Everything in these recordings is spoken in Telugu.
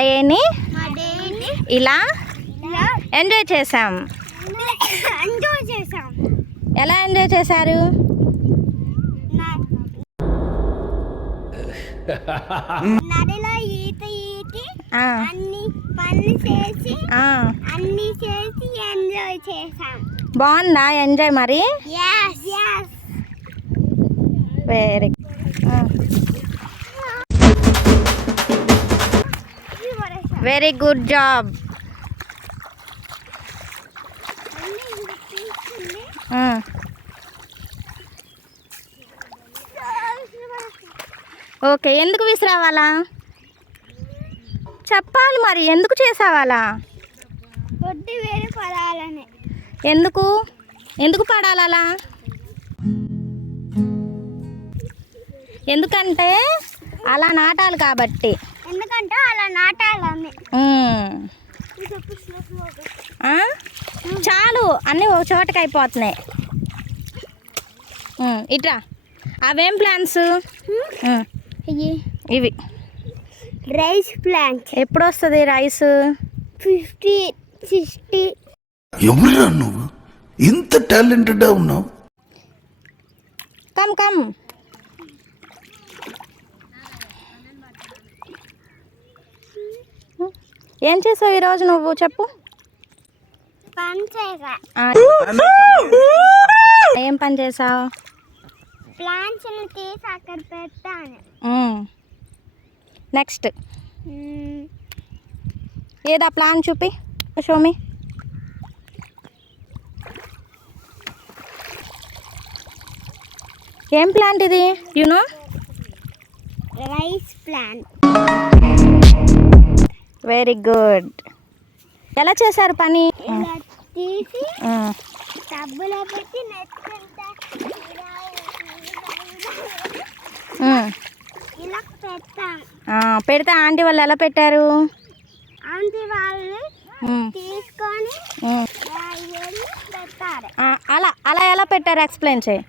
డేని ఇలా ఎంజాయ్ చేసాం. ఎలా ఎంజాయ్ చేశారు? నదిలో ఈతి అన్ని పనులు చేసి అన్ని చేసి ఎంజాయ్ చేసాం. బాగుందా ఎంజాయ్ మరి? Very very good job. Okay, ఎందుకు విసిరావాలా చెప్పాలి మరి, ఎందుకు చేసావాలా? కొద్ది వేరే పడాలని. ఎందుకు ఎందుకు పడాలా? ఎందుకంటే అలా నాటాలి కాబట్టి. ఎందుకంటే అలా నాటాలని. చాలు, అన్నీ ఒక చోటకి అయిపోతున్నాయి. ఇట్రా, అవేం ప్లాన్స్? ఇవి రైస్ ప్లాంట్. ఎప్పుడు వస్తుంది రైస్? 50, 60. ఎవరురా నువ్వు ఇంత టాలెంటెడ్ ఉన్నావు? Come come. ఏం చేసావు ఈరోజు నువ్వు చెప్పు. ఏం పని చేసావు? ప్లాంట్స్ తీసి అక్కడ పెట్టాను. నెక్స్ట్ ఏదా ప్లాన్ చూపి, షోమి. ఏం ప్లాంట్ ఇది? You know rice plant. Very good. ఎలా చేశారు పని? తీసి టబ్బులో పెట్టి ఇలా పెట్టాం. పెడితే ఆంటీ వాళ్ళు ఎలా పెట్టారు? ఆంటీ వాళ్ళు తీసుకొని పెట్టారు. అలా అలా ఎలా పెట్టారు ఎక్స్ప్లెయిన్ చేయి.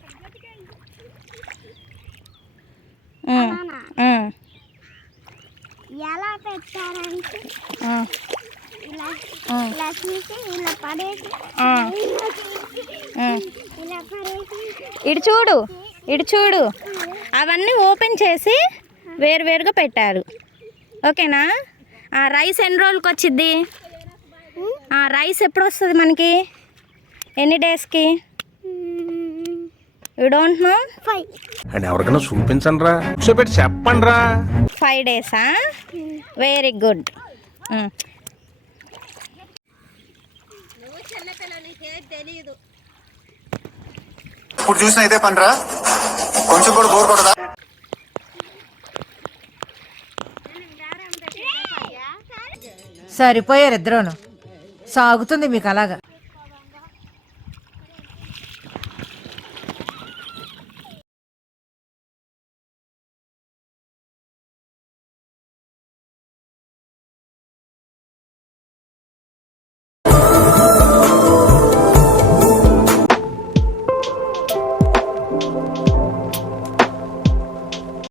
ఎలా పెట్టారంటే ఇలా ఇలా తీసి ఇలా పడేసి ఇలా పడేసి ఇటు చూడు అవన్నీ ఓపెన్ చేసి వేరువేరుగా పెట్టారు. ఓకేనా? రైస్ ఎన్ని రోజులకి వచ్చింది? రైస్ ఎప్పుడు వస్తుంది మనకి? ఎన్ని డేస్కి? You don't know? 5. అని ఎవరికైనా చూపించండి రా, చెప్పండి రా. 5 డేసా? Very good. ఇప్పుడు చూసిన అయితే పనిరా, కొంచెం కూడా బోర్ కొడదా? సరిపోయారు ఇద్దరును. సాగుతుంది మీకు అలాగా.